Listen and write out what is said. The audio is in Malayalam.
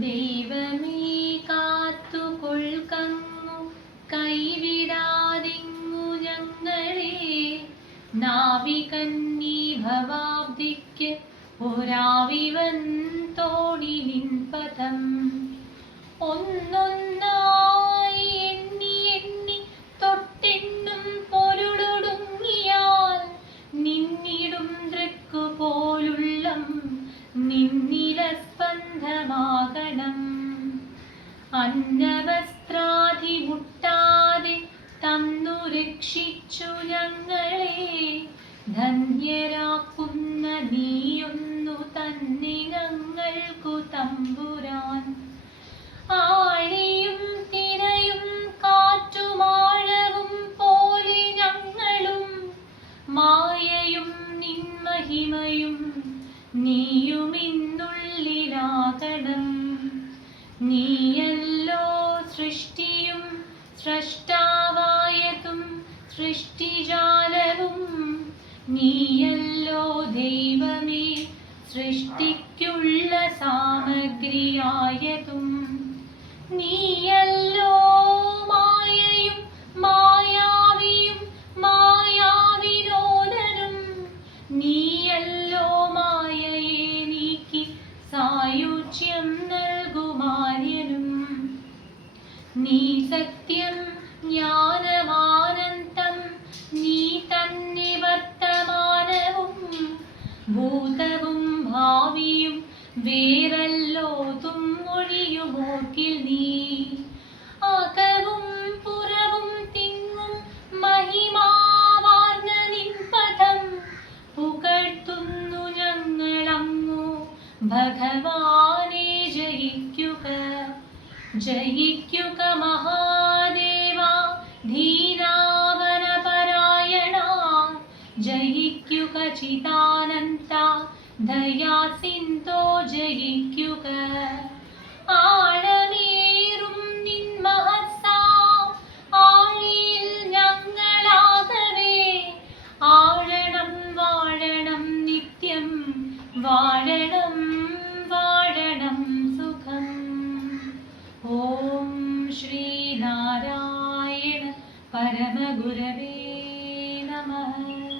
ദൈവമേ കാത്തുകൊൾക്കങ്ങു കൈവിടാതിങ്ങു ഞങ്ങളെ. നാവികന്നീ ഭവാബ്ദിക്ക് ഒരാവിവൻ തോണി നിൻ നിന്നിരസ്പന്ദമാകണം അന്നവസ്ത്രാധി മുട്ടാതെ തന്നു രക്ഷിച്ചു ഞങ്ങളെ. ധന്യരാക്കുന്ന നീയൊന്നു തന്നെ ഞങ്ങൾക്കു തമ്പുരാൻ. സ്രഷ്ടാവായതും സൃഷ്ടിജാലവും നീയല്ലോ ദൈവമേ സൃഷ്ടിക്കുള്ള സാമഗ്രിയായതും നീയല്ലോ നീ സത്യം ജ്ഞാനമാനന്തം നീ തന്നെ വർത്തമാനവും ഭൂതവും ഭാവിയും വേറല്ലോ തുമ്മൊഴിയുമോക്കിൽ നീ. അകവും പുറവും തിങ്ങും മഹിമാവാർന്ന നിൻ പദം പുകഴ്ത്തുന്നു ഞങ്ങളങ്ങു ഭഗവാനെ ജയിക്കുക മഹാദേവ ധീരാവന പരായണ ജയിക്കുക ചിതാനന്ത ദയാസിന്തോ ജയിക്കുക. ആഴമേറും നിൻ മഹസാ ആഴിയിൽ ഞങ്ങളാകവേ. ആഴണം വാഴണം നിത്യം വാഴണം परमगुरवे नमः।